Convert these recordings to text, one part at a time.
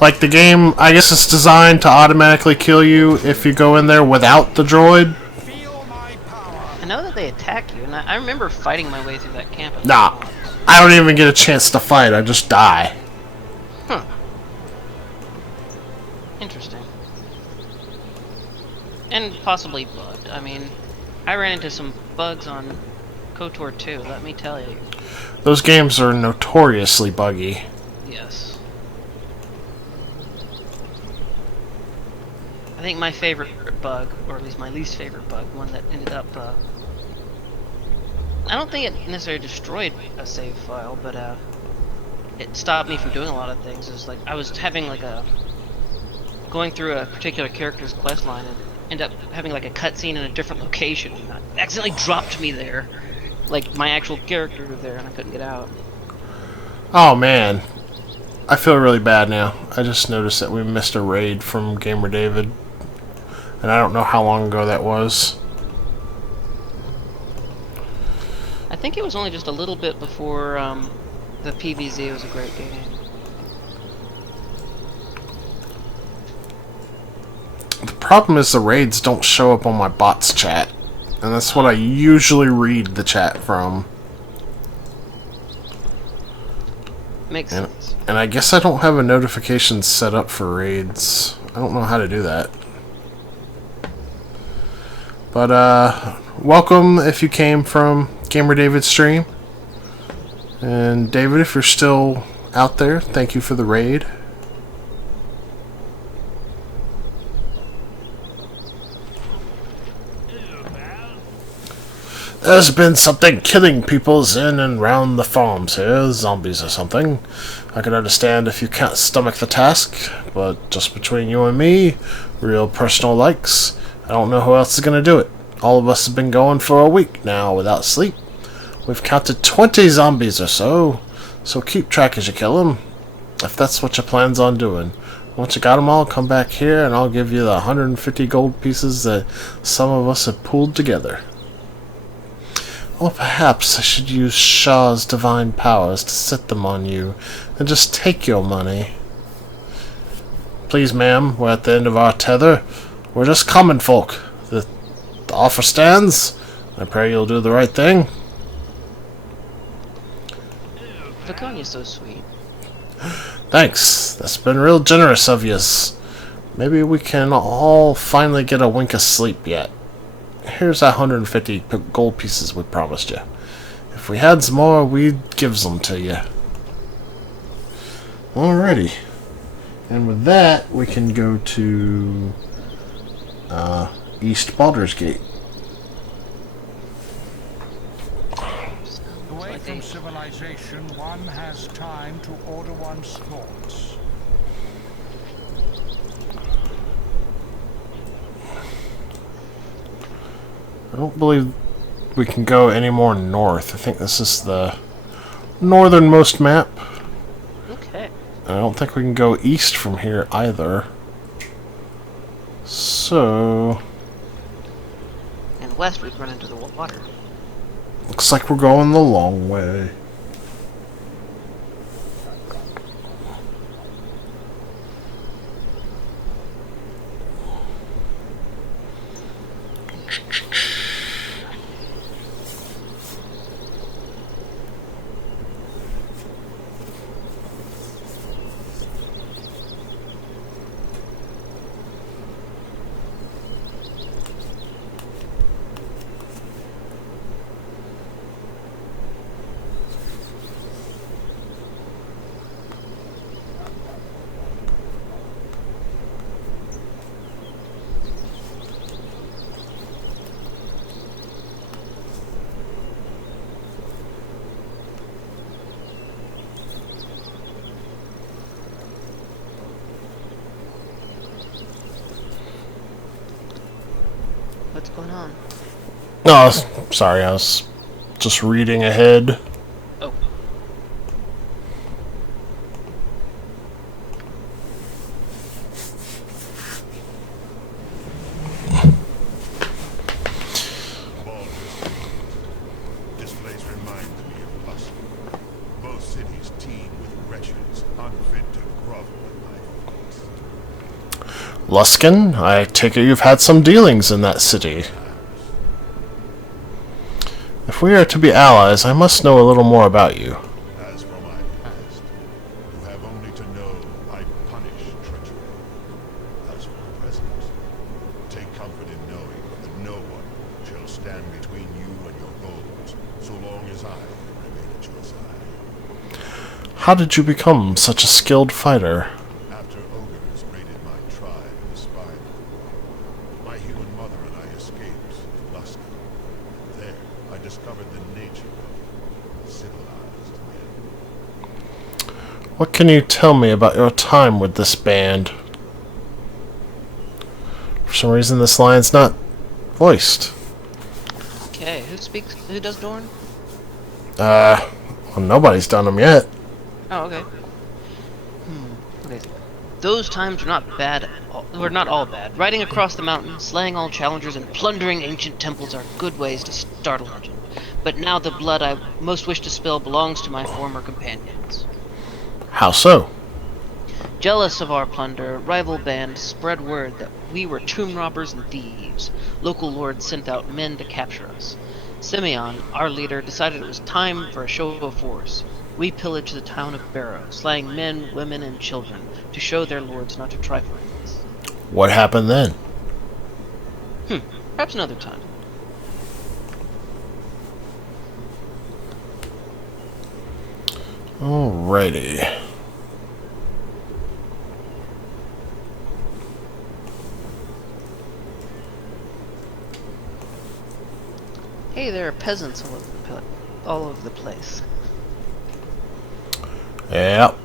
Like the game, I guess it's designed to automatically kill you if you go in there without the droid. I know that they attack you, and I remember fighting my way through that camp at least Nah, once. I don't even get a chance to fight. I just die. Huh. Interesting. And possibly bugged. I mean, I ran into some bugs on KOTOR 2, let me tell you. Those games are notoriously buggy. Yes. I think my favorite bug, or at least my least favorite bug, one that ended up, I don't think it necessarily destroyed a save file, but, it stopped me from doing a lot of things. Is like, I was having like going through a particular character's quest line and end up having like a cutscene in a different location, and it accidentally dropped me there. Like, my actual character was there, and I couldn't get out. Oh man, I feel really bad now. I just noticed that we missed a raid from Gamer David, and I don't know how long ago that was. I think it was only just a little bit before the PVZ was a great game. The problem is the raids don't show up on my bot's chat, and that's what I usually read the chat from. Makes sense. And I guess I don't have a notification set up for raids. I don't know how to do that. But, welcome if you came from Gamer David's stream. And David, if you're still out there, thank you for the raid. There's been something killing peoples in and round the farms here, zombies or something. I can understand if you can't stomach the task, but just between you and me, real personal likes, I don't know who else is gonna do it. All of us have been going for a week now without sleep. We've counted 20 zombies or so, so keep track as you kill them, if that's what your plan's on doing. Once you got them all, come back here and I'll give you the 150 gold pieces that some of us have pooled together. Or perhaps I should use Shah's divine powers to set them on you and just take your money. Please, ma'am, we're at the end of our tether. We're just common folk. The offer stands. I pray you'll do the right thing. Viconia's so sweet. Thanks. That's been real generous of yous. Maybe we can all finally get a wink of sleep yet. Here's our 150 gold pieces we promised you. If we had some more, we'd give them to you. Alrighty. And with that, we can go to East Baldur's Gate. Away from civilization, one has time to order one's thoughts. I don't believe we can go any more north. I think this is the northernmost map. Okay. I don't think we can go east from here either. So... And west, we'd run into the water. looks like we're going the long way. What's going on? Oh, sorry, I was just reading ahead. Oh. Baldur. This place reminds me of us. Both cities teem with wretches, unfit to grovel in life. Luskin, I take it you've had some dealings in that city. If we are to be allies, I must know a little more about you. As for my past, you have only to know I punish treachery. As for the present, take comfort in knowing that no one shall stand between you and your goals, so long as I remain at your side. How did you become such a skilled fighter? After ogres raided my tribe in the spine, my human mother and I escaped to Luskin. There, I discovered the nature of civilized men. What can you tell me about your time with this band? For some reason, this line's not voiced. Okay, who does Dorn? Well, nobody's done them yet. Oh, okay. Okay. Those times were not bad. Were not all bad. Riding across the mountain, slaying all challengers, and plundering ancient temples are good ways to start a legend. But now the blood I most wish to spill belongs to my former companions. How so? Jealous of our plunder, rival bands spread word that we were tomb robbers and thieves. Local lords sent out men to capture us. Simeon, our leader, decided it was time for a show of force. We pillaged the town of Barrow, slaying men, women, and children, to show their lords not to trifle with us. What happened then? Perhaps another time. Alrighty. Hey, there are peasants all over the place. Yep.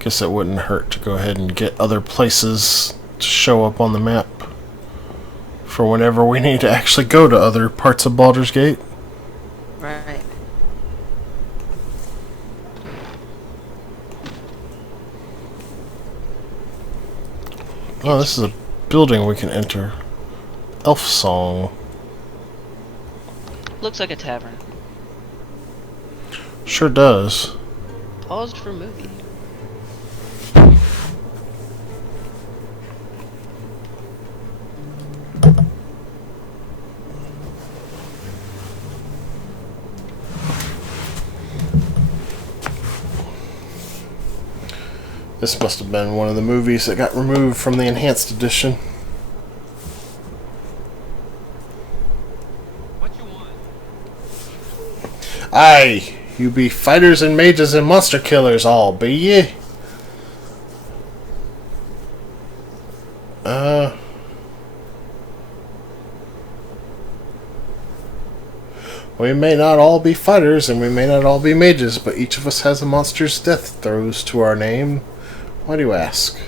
Guess it wouldn't hurt to go ahead and get other places to show up on the map for whenever we need to actually go to other parts of Baldur's Gate. Right. Oh, this is a building we can enter. Elf Song. Looks like a tavern. Sure does. Paused for movie. This must have been one of the movies that got removed from the enhanced edition. What you want? Aye, you be fighters and mages and monster killers all, be ye? We may not all be fighters and we may not all be mages, but each of us has a monster's death throws to our name. Why do you ask?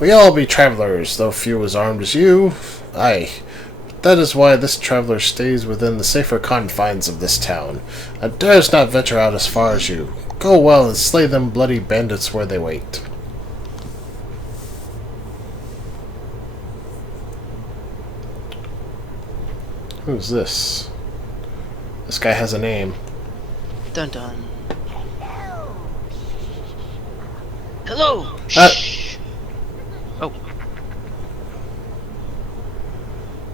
We all be travelers, though few as armed as you. Aye, but that is why this traveler stays within the safer confines of this town, and dares not venture out as far as you. Go well and slay them bloody bandits where they wait. Who's this? This guy has a name. Dun dun. Hello! Shh! Oh.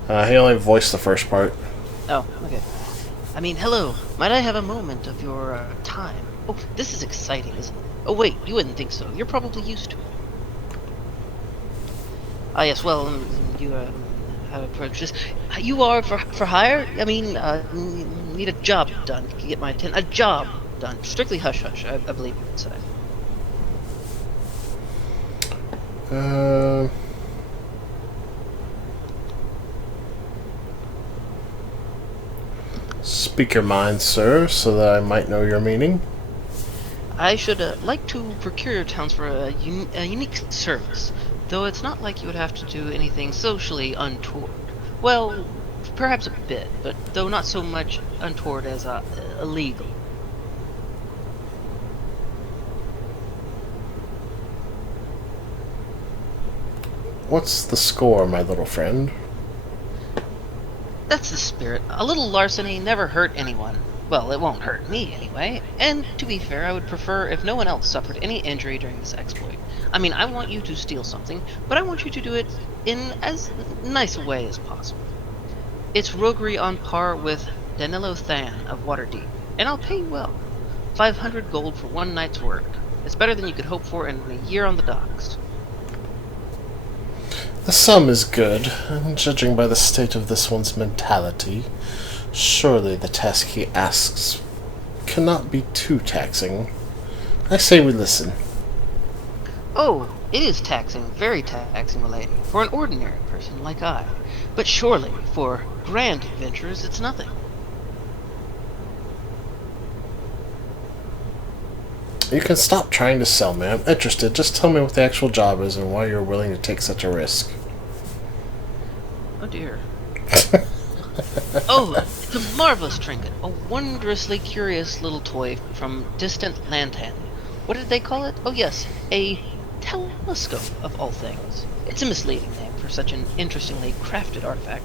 He only voiced the first part. Oh, okay. I mean, hello. Might I have a moment of your time? Oh, this is exciting, isn't it? Oh, wait, you wouldn't think so. You're probably used to it. Ah, yes, well, you have approached this. You are for hire? I mean, need a job done. Can you get my attention? A job done. Strictly hush hush, I believe you would say. Speak your mind, sir, so that I might know your meaning. I should like to procure your towns for a unique service, though it's not like you would have to do anything socially untoward. Well, perhaps a bit, but though not so much untoward as illegal. What's the score, my little friend? That's the spirit. A little larceny never hurt anyone. Well, it won't hurt me, anyway. And to be fair, I would prefer if no one else suffered any injury during this exploit. I mean, I want you to steal something, but I want you to do it in as nice a way as possible. It's roguery on par with Danilo Than of Waterdeep, and I'll pay you well. 500 gold for one night's work. It's better than you could hope for in a year on the docks. The sum is good, and judging by the state of this one's mentality, surely the task he asks cannot be too taxing. I say we listen. Oh, it is taxing, very taxing, milady, for an ordinary person like I. But surely, for grand adventurers, it's nothing. You can stop trying to sell me. I'm interested. Just tell me what the actual job is and why you're willing to take such a risk. Oh dear. Oh, it's a marvelous trinket. A wondrously curious little toy from distant Landhand. What did they call it? Oh yes, a telescope of all things. It's a misleading name for such an interestingly crafted artifact.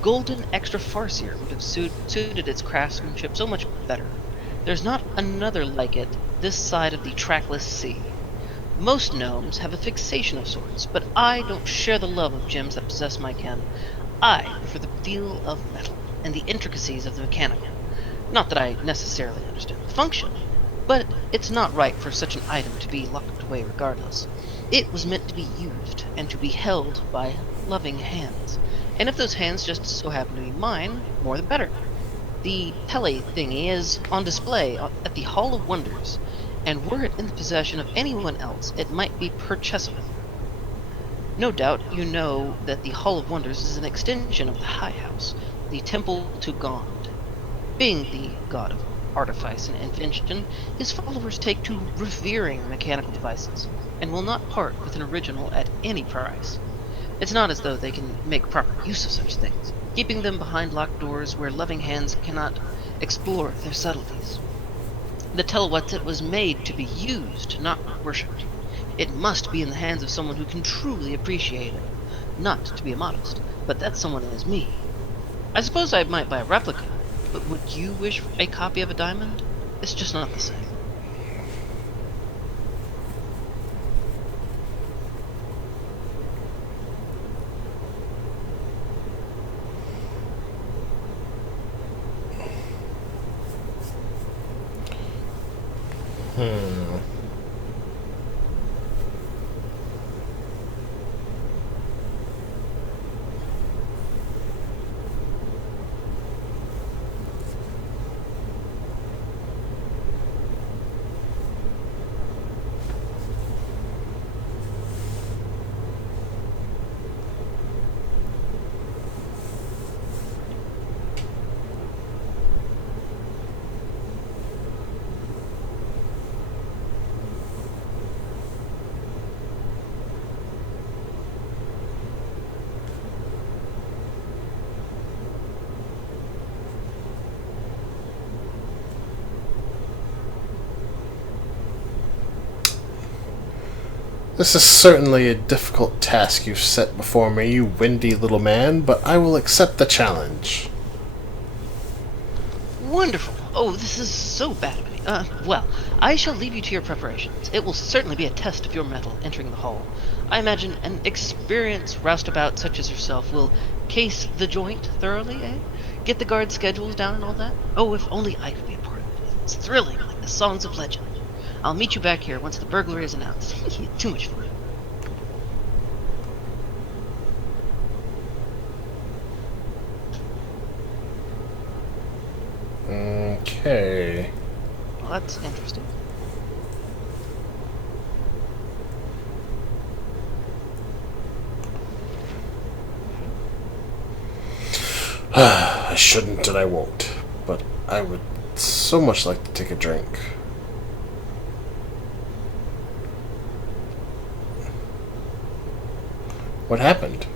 Golden extra farseer would have suited its craftsmanship so much better. There's not another like it this side of the trackless sea. Most gnomes have a fixation of sorts, but I don't share the love of gems that possess my ken. I prefer the feel of metal and the intricacies of the mechanical. Not that I necessarily understand the function, but it's not right for such an item to be locked away regardless. It was meant to be used and to be held by loving hands. And if those hands just so happen to be mine, more the better. The tele thingy is on display at the Hall of Wonders, and were it in the possession of anyone else, it might be purchasable. No doubt you know that the Hall of Wonders is an extension of the High House, the temple to Gond. Being the god of artifice and invention, his followers take to revering mechanical devices, and will not part with an original at any price. It's not as though they can make proper use of such things, keeping them behind locked doors where loving hands cannot explore their subtleties. The Telewatsit was made to be used, not worshipped. It must be in the hands of someone who can truly appreciate it. Not to be immodest, but that someone is me. I suppose I might buy a replica, but would you wish a copy of a diamond? It's just not the same. This is certainly a difficult task you've set before me, you windy little man, but I will accept the challenge. Wonderful! Oh, this is so bad of me. Well, I shall leave you to your preparations. It will certainly be a test of your mettle entering the hall. I imagine an experienced roustabout such as yourself will case the joint thoroughly, eh? Get the guard schedules down and all that? Oh, if only I could be a part of it. It's thrilling, like the songs of legend. I'll meet you back here once the burglary is announced. Too much fun. Okay. Well, that's interesting. I shouldn't and I won't, but I would so much like to take a drink. What happened?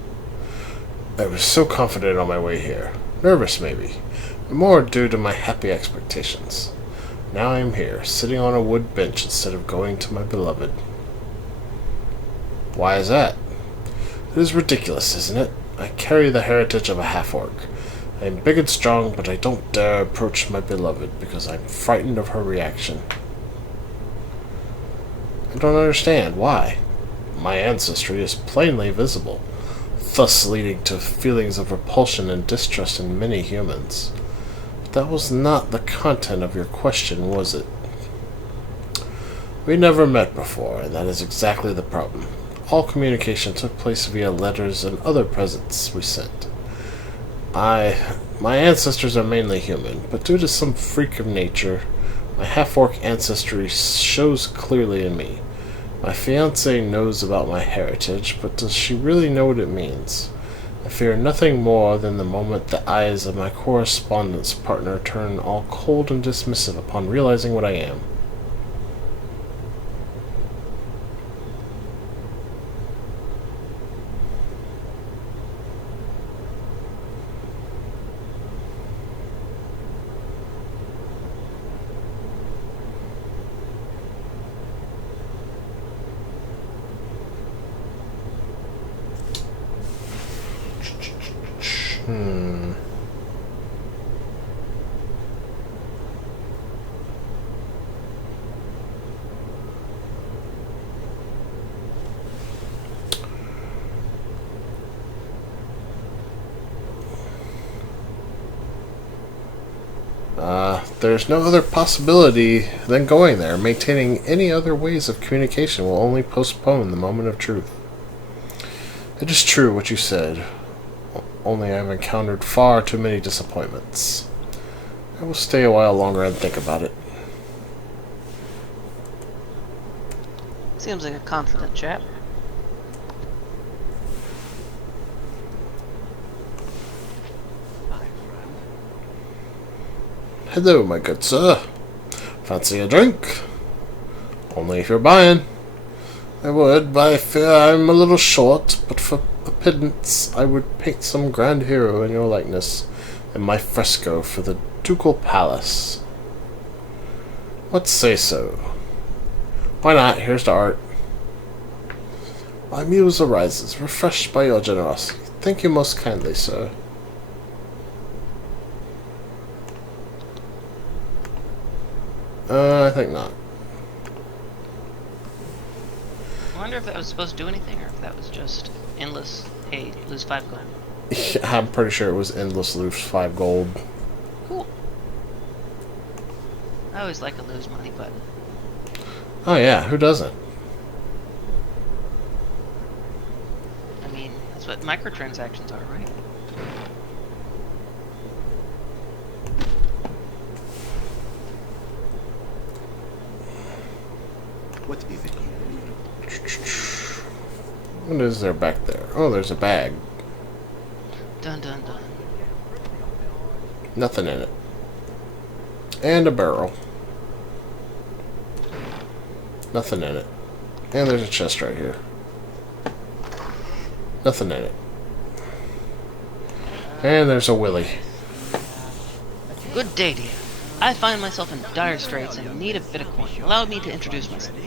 I was so confident on my way here. Nervous, maybe. But more due to my happy expectations. Now I am here, sitting on a wood bench instead of going to my beloved. Why is that? It is ridiculous, isn't it? I carry the heritage of a half-orc. I am big and strong, but I don't dare approach my beloved because I'm frightened of her reaction. I don't understand. Why? My ancestry is plainly visible, thus leading to feelings of repulsion and distrust in many humans. But that was not the content of your question, was it? We never met before, and that is exactly the problem. All communication took place via letters and other presents we sent. My ancestors are mainly human, but due to some freak of nature, my half-orc ancestry shows clearly in me. My fiancée knows about my heritage, but does she really know what it means? I fear nothing more than the moment the eyes of my correspondence partner turn all cold and dismissive upon realizing what I am. There's no other possibility than going there. Maintaining any other ways of communication will only postpone the moment of truth. It is true what you said, only I've encountered far too many disappointments. I will stay a while longer and think about it. Seems like a confident chap. Hello, my good sir. Fancy a drink? Only if you're buying. I would, but I fear I'm a little short, but for a pittance I would paint some grand hero in your likeness in my fresco for the ducal palace. What say so? Why not? Here's the art. My muse arises, refreshed by your generosity. Thank you most kindly, sir. I think not. I wonder if that was supposed to do anything, or if that was just endless, hey, lose 5 gold. I'm pretty sure it was endless lose 5 gold. Cool. I always like a lose money button. Oh yeah, who doesn't? I mean, that's what microtransactions are, right? What is it? What is there back there? Oh, there's a bag. Dun dun dun. Nothing in it. And a barrel. Nothing in it. And there's a chest right here. Nothing in it. And there's a willy. Good day to you. I find myself in dire straits and need a bit of coin. Allow me to introduce myself.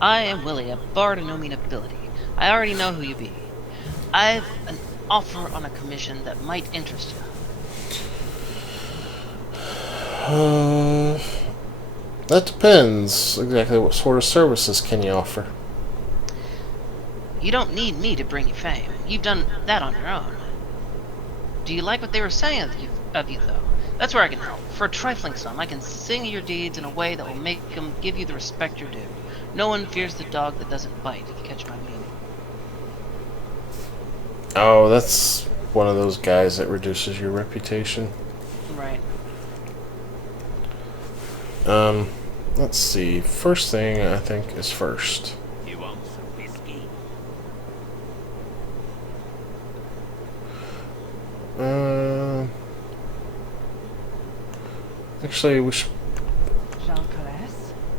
I am Willie, a bard of no mean ability. I already know who you be. I've an offer on a commission that might interest you. That depends. Exactly what sort of services can you offer? You don't need me to bring you fame. You've done that on your own. Do you like what they were saying of you though? That's where I can help. For a trifling sum, I can sing your deeds in a way that will make them give you the respect you're due. No one fears the dog that doesn't bite, if you catch my meaning. Oh, that's one of those guys that reduces your reputation. Right. Let's see. First thing I think is first. You want some whiskey? Actually, we should.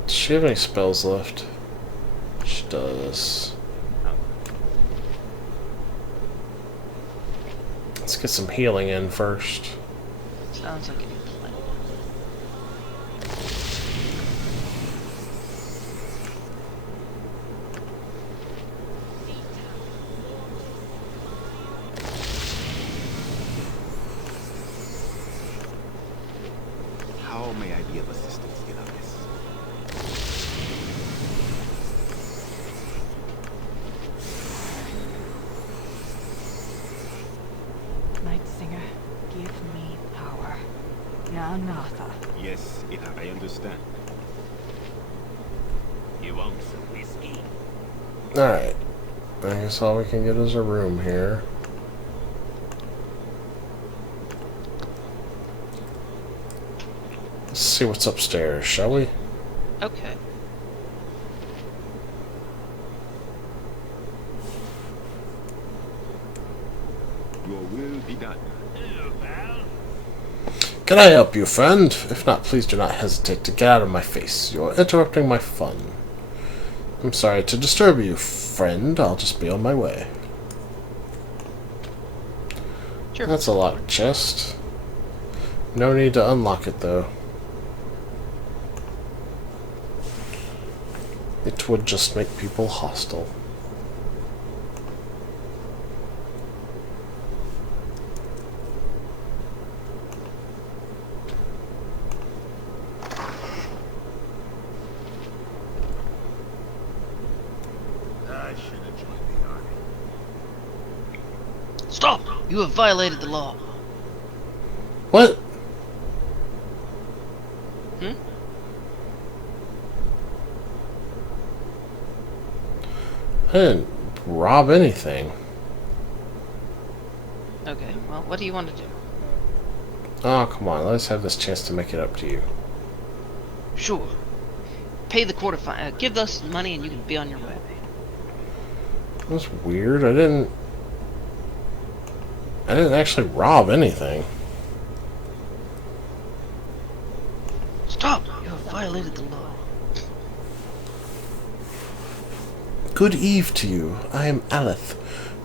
Does she have any spells left? She does. Let's get some healing in first. Sounds like a good plan. How may I be of assistance in this? Night Singer, give me power. Nanatha. Yes, I understand. You want some whiskey? Alright. I guess all we can get is a room here. Let's see what's upstairs, shall we? Okay. Your will be done. Can I help you, friend? If not, please do not hesitate to get out of my face. You're interrupting my fun. I'm sorry to disturb you, friend. I'll just be on my way. Sure. That's a locked chest. No need to unlock it, though. It would just make people hostile. I should have joined the army. Stop! You have violated the law. What? Hmm? I didn't rob anything. Okay, well, what do you want to do? Oh, come on. Let's have this chance to make it up to you. Sure. Pay the quarter fine. Give us money and you can be on your way. That's weird. I didn't actually rob anything. Stop! You have violated the law. Good eve to you. I am Aleth,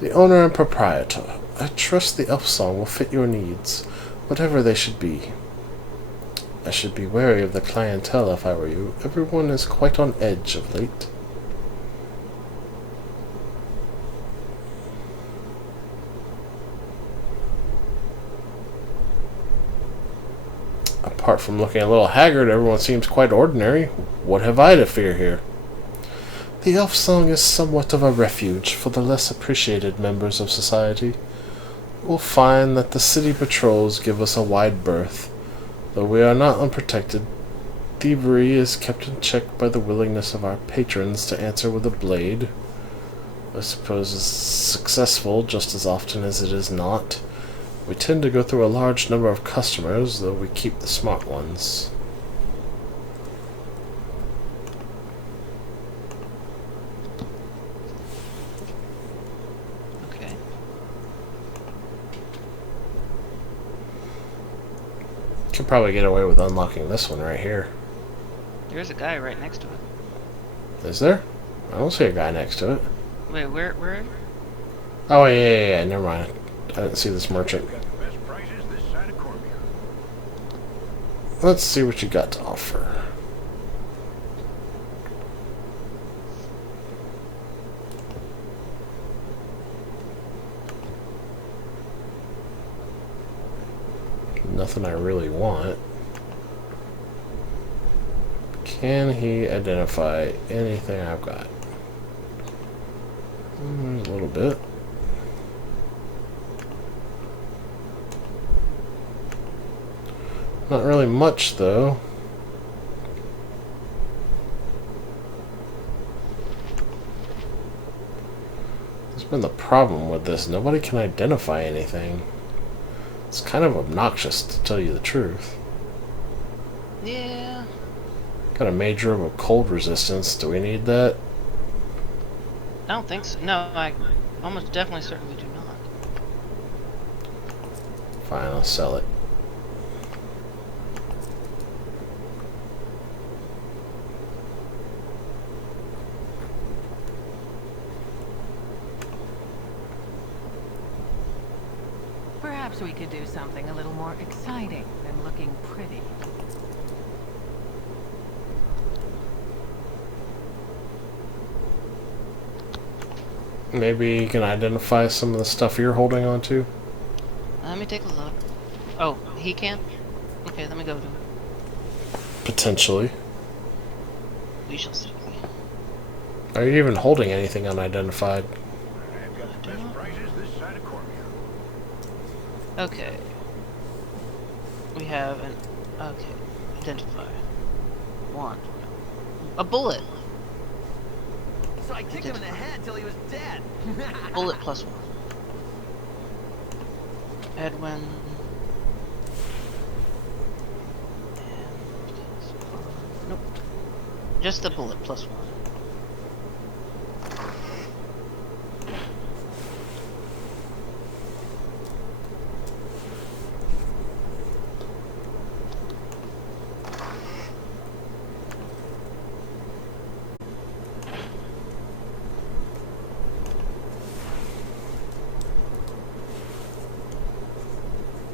the owner and proprietor. I trust the elf song will fit your needs, whatever they should be. I should be wary of the clientele if I were you. Everyone is quite on edge of late. Apart from looking a little haggard, everyone seems quite ordinary. What have I to fear here? The elf song is somewhat of a refuge for the less appreciated members of society. We'll find that the city patrols give us a wide berth. Though we are not unprotected, thievery is kept in check by the willingness of our patrons to answer with a blade. I suppose it's successful just as often as it is not. We tend to go through a large number of customers, though we keep the smart ones. Okay. Could probably get away with unlocking this one right here. There's a guy right next to it. Is there? I don't see a guy next to it. Wait, where? Oh, yeah, never mind. I didn't see this merchant. Got the best prices this side of Cormier. Let's see what you got to offer. Nothing I really want. Can he identify anything I've got? A little bit. Not really much, though. That's been the problem with this. Nobody can identify anything. It's kind of obnoxious, to tell you the truth. Yeah. Got a mage robe of cold resistance. Do we need that? I don't think so. No, I almost definitely certainly do not. Fine, I'll sell it. Perhaps we could do something a little more exciting than looking pretty. Maybe you can identify some of the stuff you're holding on to. Let me take a look. Oh, he can? Okay, let me go to him. Potentially. We shall see. Are you even holding anything unidentified? I've got the best prices this side of Cormia. Okay. We have an... Okay. Identify. One. A bullet! So I kicked him in the head till he was dead. Bullet plus 1. Edwin. And... Nope. Just the bullet plus 1.